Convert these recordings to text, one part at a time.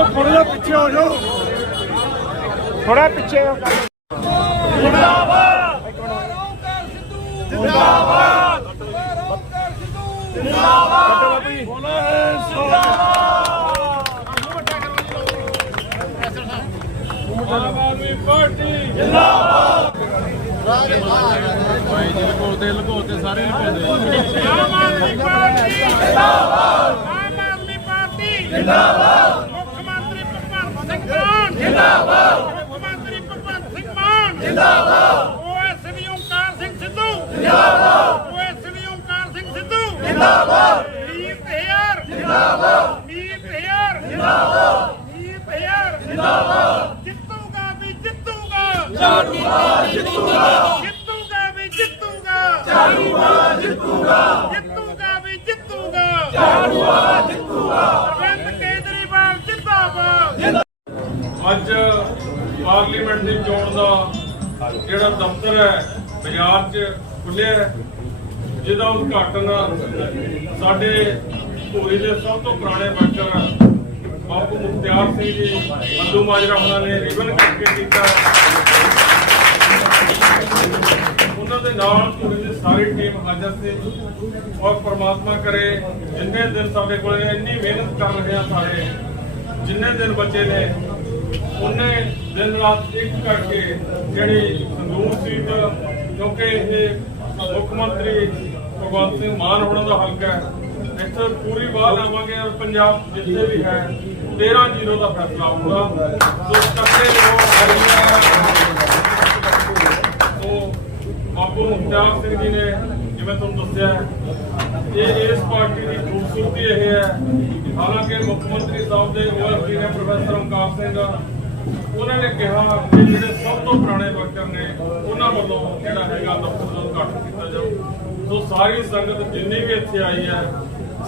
ਉਹ ਥੋੜਾ ਜਿਹਾ ਪਿੱਛੇ ਹੋ ਜਾਓ। ਥੋੜਾ ਪਿੱਛੇ ਹੋ ਜਿੰਦਾਬਾਦ ਜਿੰਦਾਬਾਦ। ਜਿੰਦਾਬਾਦ ਬੋਲੇ ਆਮ ਆਦਮੀ ਪਾਰਟੀ। ਆਮ ਆਦਮੀ ਪਾਰਟੀ ਜਿੰਦਾਬਾਦ ਆਮ ਆਦਮੀ ਪਾਰਟੀ ਜਿੰਦਾਬਾਦ ਮੁੱਖ ਮੰਤਰੀ ਭਗਵੰਤ ਸਿੰਘ ਮਾਨ ਜਿੰਦਾਬਾਦ ਮੁੱਖ ਮੰਤਰੀ ਭਗਵੰਤ ਸਿੰਘ ਮਾਨ ਜਿੰਦਾਬਾਦ ਓਐਸਡੀ ਓਮਕਾਰ ਸਿੰਘ ਸਿੱਧੂ ਜਿੰਦਾਬਾਦ ਓਐਸਡੀ ਓਮਕਾਰ ਸਿੰਘ ਸਿੱਧੂ ਜਿੰਦਾਬਾਦ ਵੀਰ ਤੇਯਾਰ ਜਿੰਦਾਬਾਦ ਵੀਰ ਤੇਯਾਰ ਜਿੰਦਾਬਾਦ ਵੀਰ ਤੇਯਾਰ ਜਿੰਦਾਬਾਦ ਜਿੱਤੂਗਾ ਵੀ ਜਿੱਤੂਗਾ ਜਿੱਤੂਗਾ ਜਿੱਤੂਗਾ ਜਿੱਤੂਗਾ ਵੀ ਜਿੱਤੂਗਾ ਜਿੱਤੂਗਾ ਜਿੱਤੂਗਾ ਵੀ ਜਿੱਤੂਗਾ ਝਾੜੂਆ ਜਿੱਤੂਗਾ ਅਰਵਿੰਦ ਕੇਜਰੀਵਾਲ ਜਿੰਦਾਬਾਦ ਅੱਜ ਪਾਰਲੀਮੈਂਟ ਦੀ ਚੋਣ ਦਾ ਜਿਹੜਾ ਦਫ਼ਤਰ ਹੈ, ਬਾਜ਼ਾਰ 'ਚ ਖੁੱਲਿਆ ਜਿਹਦਾ ਉਦਘਾਟਨ ਸਾਡੇ ਧੂਰੀ ਦੇ ਸਭ ਤੋਂ ਪੁਰਾਣੇ ਵਰਕਰ ਬਾਪੂ ਮੁਖਤਿਆਰ ਸਿੰਘ ਜੀ ਮੱਲੂ ਮਾਜਰਾ ਉਹਨਾਂ ਨੇ ਰਿਬਨ ਕਰਕੇ ਕੀਤਾ। ਉਹਨਾਂ ਦੇ ਨਾਲ ਧੂਰੀ ਦੀ ਸਾਰੀ ਟੀਮ ਹਾਜ਼ਰ ਸੀ ਔਰ ਪ੍ਰਮਾਤਮਾ ਕਰੇ, ਜਿੰਨੇ ਦਿਨ ਸਾਡੇ ਕੋਲ ਇੰਨੀ ਮਿਹਨਤ ਕਰ ਰਹੇ ਆ ਸਾਰੇ, ਜਿੰਨੇ ਦਿਨ ਬਚੇ ਨੇ, ਉਹਨੇ ਦਿਨ ਰਾਤ ਇੱਕ ਕਰਕੇ ਜਿਹੜੀ ਸੰਦੂਰ ਸੀਟ, ਕਿਉਂਕਿ ਇਹ ਮੁੱਖ ਮੰਤਰੀ ਭਗਵੰਤ ਸਿੰਘ ਮਾਨ ਹੋਣਾ ਦਾ ਹਲਕਾ ਹੈ, ਇੱਥੇ ਪੂਰੀ ਬਾਤ ਆਵਾਂਗੇ ਔਰ ਪੰਜਾਬ ਜਿੱਥੇ ਵੀ ਹੈ 13-0 ਦਾ ਫੈਸਲਾ ਹੋਊਗਾ। ਸੋ ਕੱਟੇ ਰਹੋ ਹਰੀਆ ਬਾਪੂ ਮੁਖਤਿਆਰ ਸਿੰਘ ਜੀ ਨੇ ਜਿਵੇਂ ਤੁਹਾਨੂੰ ਦੱਸਿਆ, ਇਹ ਇਸ ਪਾਰਟੀ ਦੀ ਖੂਬਸੂਰਤੀ ਇਹ ਹੈ। ਹਾਲਾਂਕਿ ਮੁੱਖ ਮੰਤਰੀ ਸਾਹਿਬ ਦੇ ਓਐਸਡੀ ਨੇ ਪ੍ਰੋਫੈਸਰ ਓਮਕਾਰ ਸਿੰਘ, ਉਹਨਾਂ ਨੇ ਕਿਹਾ ਕਿ ਜਿਹੜੇ ਸਭ ਤੋਂ ਪੁਰਾਣੇ ਵਰਕਰ ਨੇ, ਉਹਨਾਂ ਵੱਲੋਂ ਜਿਹੜਾ ਹੈਗਾ ਦਫ਼ਤਰ ਦਾ ਉਦਘਾਟਨ ਕੀਤਾ ਜਾਊ। ਸੋ ਸਾਰੀ ਸੰਗਤ ਜਿੰਨੀ ਵੀ ਇੱਥੇ ਆਈ ਹੈ,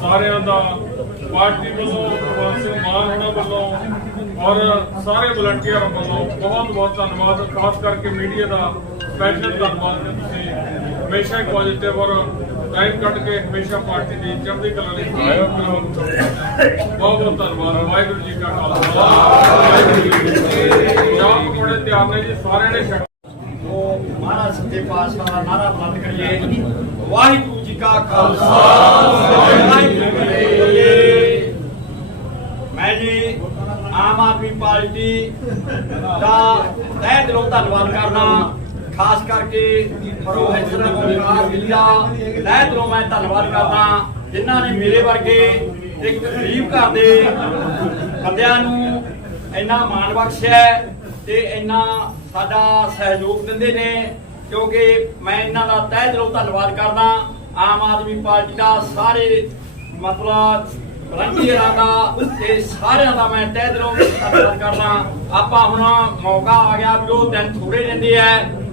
ਸਾਰਿਆਂ ਦਾ ਪਾਰਟੀ ਵੱਲੋਂ ਭਗਵੰਤ ਸਿੰਘ ਮਾਨ ਹੋਣਾ ਵੱਲੋਂ ਔਰ ਸਾਰੇ ਵਲੰਟੀਅਰ ਵੱਲੋਂ ਬਹੁਤ ਬਹੁਤ ਧੰਨਵਾਦ। ਖਾਸ ਕਰਕੇ ਮੀਡੀਆ ਦਾ ਸਪੈਸ਼ਲ ਧੰਨਵਾਦ ਕਿ ਤੁਸੀਂ ਹਮੇਸ਼ਾ ਹੀ ਔਰ ਟਾਈਮ ਕੱਢ ਕੇ ਹਮੇਸ਼ਾ ਪਾਰਟੀ ਦੀ ਚੜ੍ਹਦੀ ਕਲਾ ਲਈ ਸਹਾਇਕ ਬਹੁਤ ਬਹੁਤ ਧੰਨਵਾਦ। ਵਾਹਿਗੁਰੂ ਜੀ ਕਾ ਖਾਲਸਾ। ਵਾਹਿਗੁਰੂ ਜੀ ਕੀ ਫਤਿਹ ਚਾਹ ਪਕੌੜੇ ਤਿਆਰ ਨੇ ਜੀ, ਸਾਰਿਆਂ ਨੇ ਉਹ ਮਹਾਰਾਜ ਸੱਚੇ ਪਾਤਸ਼ਾਹ ਦਾ ਨਾਰਾ ਬੁਲੰਦ ਕਰੀਏ। ਵਾਹਿਗੁਰੂ ਜੀ ਕਾ ਖਾਲਸਾ। ਵਾਹਿਗੁਰੂ ਜੀ ਕੀ ਫਤਿਹ ਮੈਂ ਜੀ, ਆਮ ਆਦਮੀ ਪਾਰਟੀ ਦਾ ਤਹਿ ਦਿਲੋਂ ਧੰਨਵਾਦ ਕਰਦਾ ਖਾਸ ਕਰਕੇ ਪ੍ਰੋਫੈਸਰ ਓਮਕਾਰ ਜੀ ਦਾ ਤਹਿ ਦਿਲੋਂ ਮੈਂ ਧੰਨਵਾਦ ਕਰਦਾ ਜਿਨ੍ਹਾਂ ਨੇ ਮੇਰੇ ਵਰਗੇ ਇੱਕ ਗਰੀਬ ਘਰ ਦੇ ਬੰਦਿਆਂ ਨੂੰ ਇੰਨਾ ਮਾਣ ਬਖਸ਼ਿਆ ਤੇ ਇੰਨਾ ਸਾਡਾ ਸਹਿਯੋਗ ਦਿੰਦੇ ਨੇ, ਕਿਉਂਕਿ ਮੈਂ ਇਹਨਾਂ ਦਾ ਤਹਿ ਦਿਲੋਂ ਧੰਨਵਾਦ ਕਰਦਾ। ਆਮ ਆਦਮੀ ਪਾਰਟੀ ਦਾ ਸਾਰੇ ਮਤਲਬ ਵਲੰਟੀਅਰਾਂ ਦਾ ਤੇ ਸਾਰਿਆਂ ਦਾ ਮੈਂ ਤਹਿ ਦਿਲੋਂ ਧੰਨਵਾਦ ਕਰਦਾ। ਆਪਾਂ ਹੁਣ ਮੌਕਾ ਆ ਗਿਆ ਵੀ ਉਹ ਦਿਨ ਥੋੜੇ ਰਹਿੰਦੇ ਆ।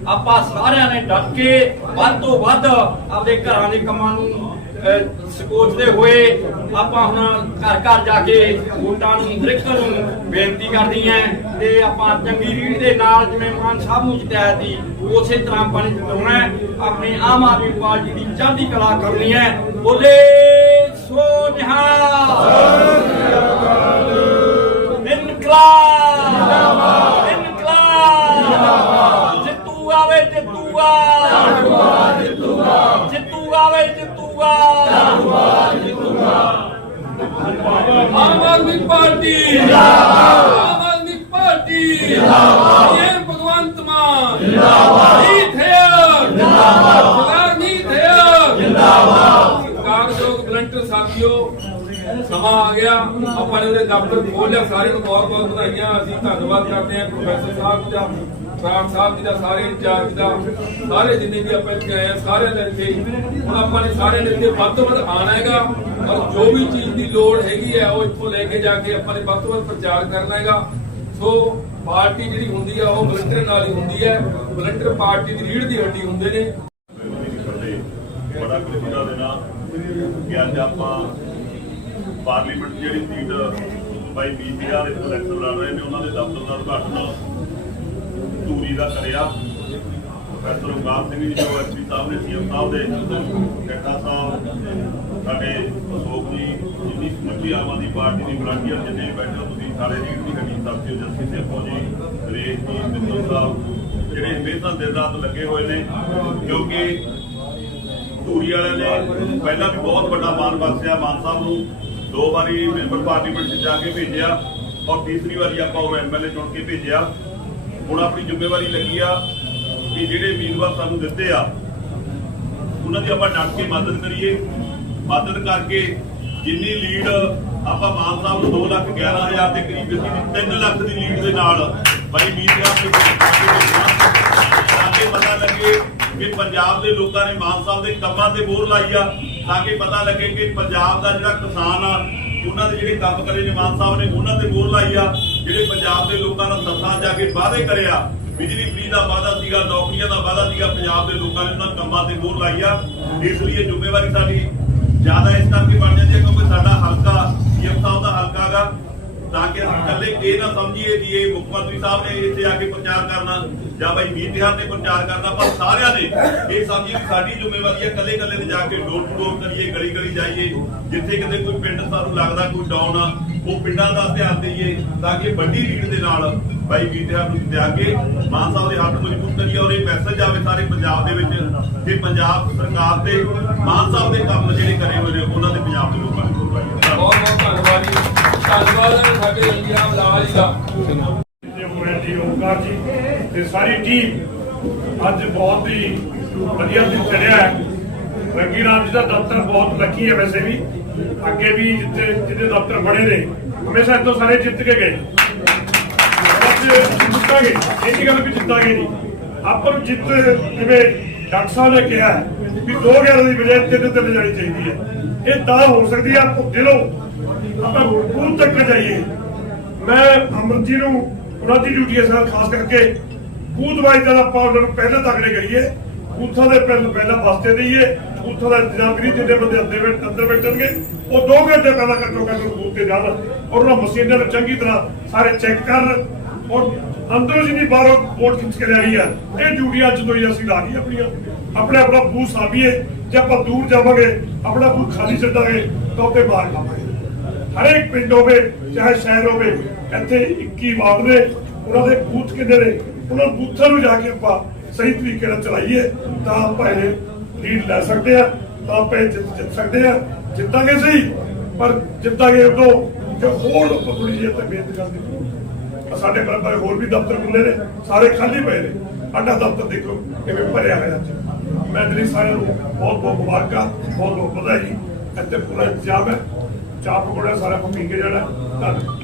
ਆਪਾਂ ਸਾਰਿਆਂ ਨੇ ਡਟ ਕੇ ਵੱਧ ਤੋਂ ਵੱਧ ਆਪਦੇ ਘਰਾਂ ਦੇ ਕੰਮਾਂ ਨੂੰ ਸਕੋਚਦੇ ਹੋਏ ਆਪਾਂ ਹੁਣ ਘਰ ਘਰ ਜਾ ਕੇ ਵੋਟਾਂ ਨੂੰ ਹਰ ਨੂੰ ਬੇਨਤੀ ਕਰਦੀ ਹੈ ਤੇ ਆਪਾਂ ਚੰਗੀ ਰੀੜ ਦੇ ਨਾਲ ਜਿਵੇਂ ਮਾਨ ਸਾਹਿਬ ਨੂੰ ਜਿਤਾਇਆ ਸੀ ਉਸੇ ਤਰ੍ਹਾਂ ਆਪਾਂ ਨੇ ਜਿਤਾਉਣਾ ਆਪਣੀ ਆਮ ਆਦਮੀ ਪਾਰਟੀ ਦੀ ਚੜ੍ਹਦੀ ਕਲਾ ਕਰਨੀ ਹੈ ਬੋਲੇ ਸੋ ਨਿਹਾਲ। ਇਨਕਲਾਬ ਜਿੰਦਾਬਾਦ ਇਨਕਲਾਬ ਜਿੱਤੂ ਆਵੇ ਜਿੱਤੂਗਾ ਜਿੱਤੂਗਾ ਜਿੱਤੂ ਆਵੇ ਜਿੱਤੂਗਾ ਆਮ ਆਦਮੀ ਪਾਰਟੀ। ਜਿੰਦਾਬਾਦ ਆਮ ਆਦਮੀ ਪਾਰਟੀ। ਜਿੰਦਾਬਾਦ ਇਹ ਭਗਵੰਤ ਮਾਨ। ਜਿੰਦਾਬਾਦ ਨੀਤ ਹੈ। ਜਿੰਦਾਬਾਦ ਸਰਕਾਰ ਨੀਤ ਹੈ। ਜਿੰਦਾਬਾਦ ਸਰਕਾਰਯੋਗ ਵਲੰਟੀਅਰ ਸਾਥੀਓ, ਸਮਾਂ ਆ ਗਿਆ। ਆਪਾਂ ਨੇ ਉਹਦੇ ਦਫ਼ਤਰ ਖੋਲ ਸਾਰੇ ਨੂੰ ਬਹੁਤ ਬਹੁਤ ਵਧਾਈਆਂ। ਅਸੀਂ ਧੰਨਵਾਦ ਕਰਦੇ ਹਾਂ ਪ੍ਰੋਫੈਸਰ ਸਾਹਿਬ ਦਾ। ਰਾਮ ਸਾਹਿਬ ਜੀ ਦਾ ਸਾਰੇ ਇੰਚਾਰਜ ਦਾ, ਸਾਰੇ ਜਿੰਨੇ ਵੀ ਆਪਾਂ ਇੱਥੇ ਆਏ ਆ ਦਾ ਇੱਥੇ। ਹੁਣ ਆਪਾਂ ਨੇ ਸਾਰਿਆਂ ਨੇ ਇੱਥੇ ਵੱਧ ਤੋਂ ਵੱਧ ਆਉਣਾ ਹੈਗਾ, ਔਰ ਜੋ ਵੀ ਚੀਜ਼ ਦੀ ਲੋੜ ਹੈਗੀ ਹੈ, ਉਹ ਇੱਥੋਂ ਲੈ ਕੇ ਜਾ ਕੇ ਆਪਾਂ ਨੇ ਵੱਧ ਤੋਂ ਵੱਧ ਪ੍ਰਚਾਰ ਕਰਨਾ ਹੈਗਾ। ਸੋ ਪਾਰਟੀ ਜਿਹੜੀ ਹੁੰਦੀ ਆ, ਉਹ ਵਲੰਟੀਅਰ ਨਾਲ ਹੀ ਹੁੰਦੀ ਹੈ। ਵਲੰਟੀਅਰ ਪਾਰਟੀ ਦੀ ਰੀੜ ਦੀ ਹੱਡੀ ਹੁੰਦੇ ਨੇ। ਬੜਾ ਖੁਸ਼ੀ ਦਾ ਦਿਨ ਕਿ ਅੱਜ ਆਪਾਂ ਪਾਰਲੀਮੈਂਟ ਜਿਹੜੀ ਸੀਟ ਬਾਈ ਬੀਪੀਆਰ ਦੇ ਇਲੈਕਸ਼ਨ ਲੜ ਰਹੇ ਨੇ, ਉਹਨਾਂ ਦੇ ਦਫ਼ਤਰ ਦਾ ਉਦਘਾਟਨ ਧੂਰੀ ਦਾ ਕਰਿਆ। ਪ੍ਰੋਫੈਸਰ ਉਗਾਮ ਸਿੰਘ ਜੀ, ਜੋ ਐਸਪੀ ਸਾਹਿਬ ਨੇ ਸੀਐਮ ਸਾਹਿਬ ਦੇ, ਕੈਟਾ ਸਾਹਿਬ ਸਾਡੇ ਅਸ਼ੋਕ ਜੀ, ਜਿੰਨੀ ਸਮੁੱਚੀ ਆਮ ਆਦਮੀ ਪਾਰਟੀ ਦੀ ਵਲੰਟੀਅਰ ਜਿੰਨੇ ਬੈਠੇ ਤੁਸੀਂ ਸਾਰੇ ਰੀਡ ਦੀ ਗੱਡੀ ਸਾਥੀਓ ਜੱਸੀ ਸੇਖੋ ਜੀ। ਰੇਸ਼ ਜੀ, ਮਿੱਤਲ ਸਾਹਿਬ, ਜਿਹੜੇ ਹਮੇਸ਼ਾ ਦਿਨ ਰਾਤ ਲੱਗੇ ਹੋਏ ਨੇ ਕਿਉਂਕਿ ਧੂਰੀ ਵਾਲਿਆਂ ਨੇ ਪਹਿਲਾਂ ਵੀ ਬਹੁਤ ਵੱਡਾ ਮਾਨ ਬਖਸ਼ਿਆ ਮਾਨ ਸਾਹਿਬ ਨੂੰ। ਦੋ ਵਾਰੀ ਮੈਂਬਰ ਪਾਰਲੀਮੈਂਟ 'ਚ ਜਾ ਕੇ ਭੇਜਿਆ ਔਰ ਤੀਸਰੀ ਵਾਰੀ ਆਪਾਂ ਉਹ ਐਮਐਲਏ ਚੁਣ ਕੇ ਭੇਜਿਆ। ਹੁਣ ਆਪਣੀ ਜ਼ਿੰਮੇਵਾਰੀ ਲੱਗੀ ਆ ਕਿ ਜਿਹੜੇ ਉਮੀਦਵਾਰ ਸਾਨੂੰ ਦਿੱਤੇ ਆ, ਉਹਨਾਂ ਦੀ ਆਪਾਂ ਡਟ ਕੇ ਮਦਦ ਕਰੀਏ। ਮਦਦ ਕਰਕੇ ਜਿੰਨੀ ਲੀਡ ਆਪਾਂ ਮਾਨ ਸਾਹਿਬ ਨੂੰ 2 ਲੱਖ 11 ਹਜ਼ਾਰ ਦੇ ਕਰੀਬ ਦਿੱਤੀ 3 ਲੱਖ ਦੀ ਲੀਡ ਦੇ ਨਾਲ ਬੜੀ ਉਮੀਦਵਾਰ ਦੇ ਤਾਂ ਪਤਾ ਲੱਗੇ ਕਿ ਪੰਜਾਬ ਦੇ ਲੋਕਾਂ ਨੇ ਮਾਨ ਸਾਹਿਬ ਦੇ ਕੰਮਾਂ ਤੇ ਮੋਹਰ ਲਾਈ ਆ, ਤਾਂ ਕਿ ਪਤਾ ਲੱਗੇ ਕਿ ਪੰਜਾਬ ਦਾ ਜਿਹੜਾ ਕਿਸਾਨ ਆ, ਉਹਨਾਂ ਦੇ ਜਿਹੜੇ ਕੰਮ ਕਰੇ ਨੇ ਮਾਨ ਸਾਹਿਬ ਨੇ, ਉਹਨਾਂ ਤੇ ਮੋਹਰ ਲਾਈ ਆ। ਜਿਹੜੇ ਪੰਜਾਬ ਦੇ ਲੋਕਾਂ ਨਾਲ ਸੱਥਾਂ ਜਾ ਕੇ ਵਾਅਦੇ ਕਰਿਆ, ਬਿਜਲੀ ਫ੍ਰੀ ਦਾ ਵਾਅਦਾ ਸੀਗਾ, ਨੌਕਰੀਆਂ ਦਾ ਵਾਅਦਾ ਸੀਗਾ, ਪੰਜਾਬ ਦੇ ਲੋਕਾਂ ਨੇ ਉਹਨਾਂ ਕੰਮਾਂ ਤੇ ਮੋਹਰ ਲਾਈ ਆ ਇਸ ਲਈ ਜ਼ਿੰਮੇਵਾਰੀ ਸਾਡੀ ਜ਼ਿਆਦਾ ਇਸ ਕਰਕੇ ਬਣ ਜਾਂਦੀ ਹੈ ਕਿਉਂਕਿ ਸਾਡਾ ਹਲਕਾ ਸੀਐਮ ਸਾਹਿਬ ਦਾ ਹਲਕਾ ਹੈਗਾ। ਤਾਂ ਕਿ ਅਸੀਂ ਇਕੱਲੇ ਇਹ ਨਾ ਸਮਝੀਏ ਕਿ ਇਹ ਮੁੱਖ ਮੰਤਰੀ ਸਾਹਿਬ ਨੇ ਇੱਥੇ ਆ ਕੇ ਪ੍ਰਚਾਰ ਕਰਨਾ ਜਾਂ ਭਾਈ ਮੀਤ ਨੇ ਪ੍ਰਚਾਰ ਕਰਨਾ ਪਰ ਸਾਰਿਆਂ ਨੇ ਇਹ ਸਮਝੀਏ ਕਿ ਸਾਡੀ ਜ਼ਿੰਮੇਵਾਰੀ ਹੈ ਇਕੱਲੇ ਇਕੱਲੇ ਨੇ ਜਾ ਕੇ ਡੋਰ ਟੂ ਡੋਰ ਕਰੀਏ ਗਲੀ ਗਲੀ ਜਾਈਏ ਜਿੱਥੇ ਕਿਤੇ ਕੋਈ ਪਿੰਡ ਸਾਨੂੰ ਲੱਗਦਾ ਕੋਈ ਡਾਊਨ ਆ ਉਹ ਪਿੰਡਾਂ ਦਾ ਧਿਆਨ ਦੇਈਏ ਤਾਂ ਕਿ ਵੱਡੀ ਲੀਡ ਦੇ ਨਾਲ ਭਾਈ ਮੀਤ ਤਿਉਹਾਰ ਨੂੰ ਜਾ ਕੇ ਮਾਨ ਸਾਹਿਬ ਦੇ ਹੱਥ ਮਜ਼ਬੂਤ ਕਰੀਏ ਔਰ ਇਹ ਮੈਸੇਜ ਆਵੇ ਸਾਰੇ ਪੰਜਾਬ ਦੇ ਵਿੱਚ ਕਿ ਪੰਜਾਬ ਸਰਕਾਰ ਤੇ ਮਾਨ ਸਾਹਿਬ ਦੇ ਕੰਮ ਜਿਹੜੇ ਕਰੇ ਹੋਏ ਨੇ ਉਹਨਾਂ ਦੇ ਪੰਜਾਬ ਨੂੰ ਧੰਨਵਾਦ ਸਾਡੇ ਇੰਡੀਆ ਲਾਲ ਜੀ ਦਾ। ਓਮਕਾਰ ਜੀ। ਤੇ ਸਾਰੀ ਟੀਮ ਅੱਜ ਬਹੁਤ ਹੀ ਵਧੀਆ ਦਿਨ ਚੜਿਆ ਹੈ। ਰੰਗੀ ਰਾਮ ਜੀ ਦਾ ਦਫ਼ਤਰ ਬਹੁਤ ਲੱਕੀ ਹੈ ਵੈਸੇ ਵੀ। ਅੱਗੇ ਵੀ ਜਿੱਥੇ ਜਿਹਦੇ ਦਫ਼ਤਰ ਬਣੇ ਨੇ, ਹਮੇਸ਼ਾ ਇੱਥੋਂ ਸਾਰੇ ਜਿੱਤ ਕੇ ਗਏ। ਜਿੱਤਾਂਗੇ, ਇਹ ਗੱਲ ਵੀ ਜਿੱਤਾਂਗੇ ਨਹੀਂ। ਆਪਾਂ ਨੂੰ ਜਿੱਤ ਜਿਵੇਂ ਡਾਕਟਰ ਸਾਹਿਬ ਨੇ ਕਿਹਾ ਹੈ ਵੀ 2011 ਦੀ ਬਜਾਏ ਤਿੰਨ ਤਿੰਨ ਜਾਣੀ ਚਾਹੀਦੀ ਹੈ। ਇਹ ਤਾਂ ਹੋ ਸਕਦੀ ਹੈ ਦਿਲੋਂ ਆਪਾਂ ਬੂਥ ਤੱਕ ਜਾਈਏ। ਮੈਂ ਅਮਰ ਜੀ ਨੂੰ ਉਹਨਾਂ ਦੀ ਡਿਊਟੀ ਇਸ ਨਾਲ ਖਾਸ ਕਰਕੇ ਬੂਥ ਵਾਈਜ਼ ਦਾ ਆਪਾਂ ਉਹਨਾਂ ਨੂੰ ਪਹਿਲਾਂ ਤੱਕੜੇ ਕਰੀਏ। ਬੂਥਾਂ ਦੇ ਪਹਿਲਾਂ ਪਹਿਲਾਂ ਵਾਸਤੇ ਦੇਈਏ ਬੂਥਾਂ ਦਾ ਇੰਤਜ਼ਾਮ ਕਰੀ ਜਿੰਨੇ ਬੰਦੇ ਅੰਦਰ ਬੈਠ ਅੰਦਰ ਬੈਠਣਗੇ, ਉਹ 2 ਘੰਟੇ ਪਹਿਲਾਂ ਘੱਟੋ ਘੱਟ ਬੂਥ ਤੇ ਜਾਣ। ਔਰ ਉਹਨਾਂ ਮਸ਼ੀਨਾਂ ਨੂੰ ਚੰਗੀ ਤਰ੍ਹਾਂ ਸਾਰੇ ਚੈੱਕ ਕਰਨ ਔਰ ਅੰਦਰੋਂ ਜਿੰਨੀ ਬਾਹਰੋਂ ਵੋਟ ਖਿੱਚ ਕੇ ਲੈਣੀ ਆ, ਇਹ ਡਿਊਟੀਆਂ ਜਦੋਂ ਹੀ ਅਸੀਂ ਲਾ ਲਈ ਆਪਣੀਆਂ। ਆਪਣੇ ਆਪਣਾ ਬੂਥ ਸਾਬੀਏ ਜੇ ਆਪਾਂ ਦੂਰ ਜਾਵਾਂਗੇ, ਆਪਣਾ ਬੂਥ ਖਾਲੀ ਛੱਡਾਂਗੇ, ਤਾਂ ਉੱਤੇ ਬਾਹਰ ਲਾਵਾਂਗੇ ਹਰੇਕ ਪਿੰਡ ਹੋਵੇ, ਚਾਹੇ ਸ਼ਹਿਰ ਹੋਵੇ, ਇੱਥੇ 21 ਵਾਰਡ ਨੇ, ਉਹਨਾਂ ਦੇ ਬੂਥ ਕਿੰਨੇ ਨੇ? ਉਹਨਾਂ ਬੂਥਾਂ ਨੂੰ ਜਾ ਕੇ ਆਪਾਂ ਸਹੀ ਤਰੀਕੇ ਨਾਲ ਚਲਾਈਏ, ਤਾਂ ਆਪਾਂ ਇਹ ਲੀਡ ਲੈ ਸਕਦੇ ਆ ਤਾਂ ਆਪਾਂ ਇਹ ਜਿੱਤ ਸਕਦੇ ਆ ਜਿੱਤਾਂਗੇ ਸਹੀ, ਪਰ ਜਿੱਤਾਂਗੇ ਉਦੋਂ ਜੇ ਹੋਰ ਥੋੜੀ ਜਿਹੀ ਤੇ ਮਿਹਨਤ ਕਰਦੀ ਸਾਡੇ ਬਰਾਬਰ ਹੋਰ ਵੀ ਦਫ਼ਤਰ ਖੁੱਲੇ ਨੇ, ਸਾਰੇ ਖਾਲੀ ਪਏ ਨੇ। ਸਾਡਾ ਦਫ਼ਤਰ ਦੇਖੋ ਕਿਵੇਂ ਭਰਿਆ ਹੋਇਆ ਮੈਂ ਦਿਲੀ ਸਾਰਿਆਂ ਨੂੰ ਬਹੁਤ ਬਹੁਤ ਮੁਬਾਰਕਾਂ ਬਹੁਤ ਬਹੁਤ ਵਧਾਈ। ਇੱਥੇ ਪੂਰਾ ਇੰਤਜ਼ਾਮ ਹੈ। ਚਾਹ ਪਕੌੜਾ ਸਾਰਾ ਕੁਝ ਪੀ ਕੇ ਜਾਣਾ। ਧੰਨਵਾਦ।